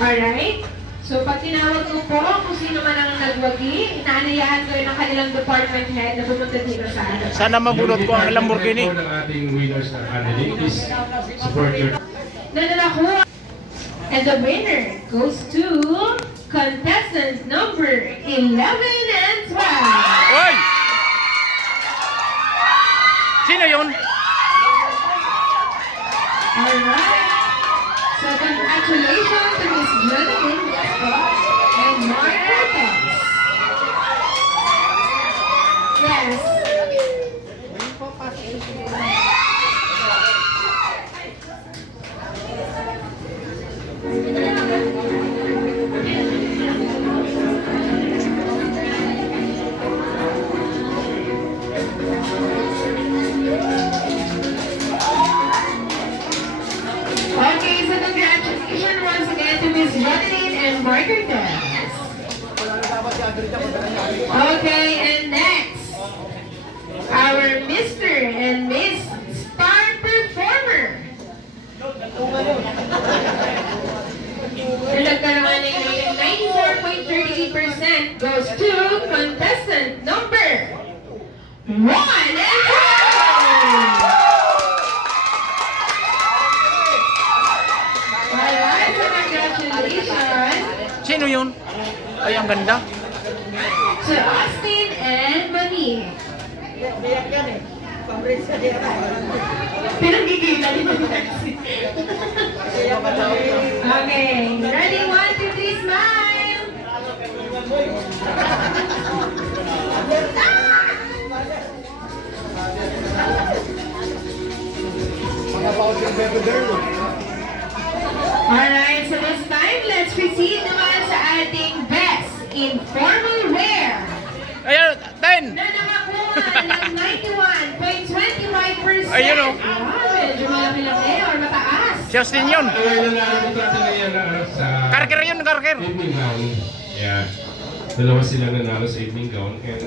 Alright? So, pag tinawag ko po kung sino man ang nagwagi, inaanayahan ko yun ng kanilang department head na pumunta dito sa atin. Sana mabunot ko ang Lamborghini. Ng ating winners na candidate is support your... Nananakuha. And the winner goes to contestant number 11 and 12. Oy! Sino yun? Alright. So, congratulations to Miss Jonathan and Mark Cortez. Yes. Okay, so congratulations once again to Miss Jonathan and Mark Cortez. Okay, and next, our Mr. and Miss Star Performer. Yung nagkaroon ng 94.38% goes to contestant number 1 and 2. Alright, so congratulations Sino yun? Ay, ang ganda. to Austin and Mani. Pinagigila ni Maxi. Okay, ready? 1, 2, 3, smile! Alright, so this time, let's proceed naman sa ating best informal wear Ayan, 10! na nakakuha ng 91.25%. Ayun, oh. Medyo malaki lang or mataas. Justin yun. Sa Karker yun, karker. evening gown. Yeah. Dalawa sila nanalo sa evening gown. And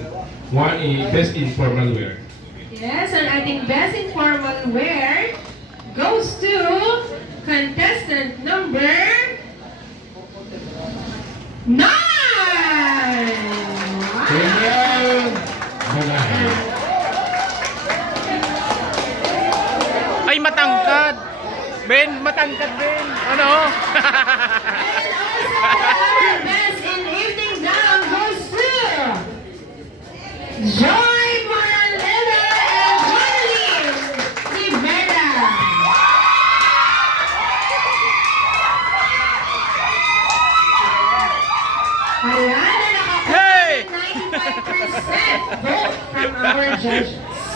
one is best informal wear. Yes, ang ating best informal wear goes to contestant number 9! Ayan! Malahan. Ay, matangkad. Ben, matangkad, Ben. Ano? And also, our best in evening gown goes to Joy Moraleda and Marilyn Rivera. Ayan, na nakakuha Hey! ng 95% vote from our judges.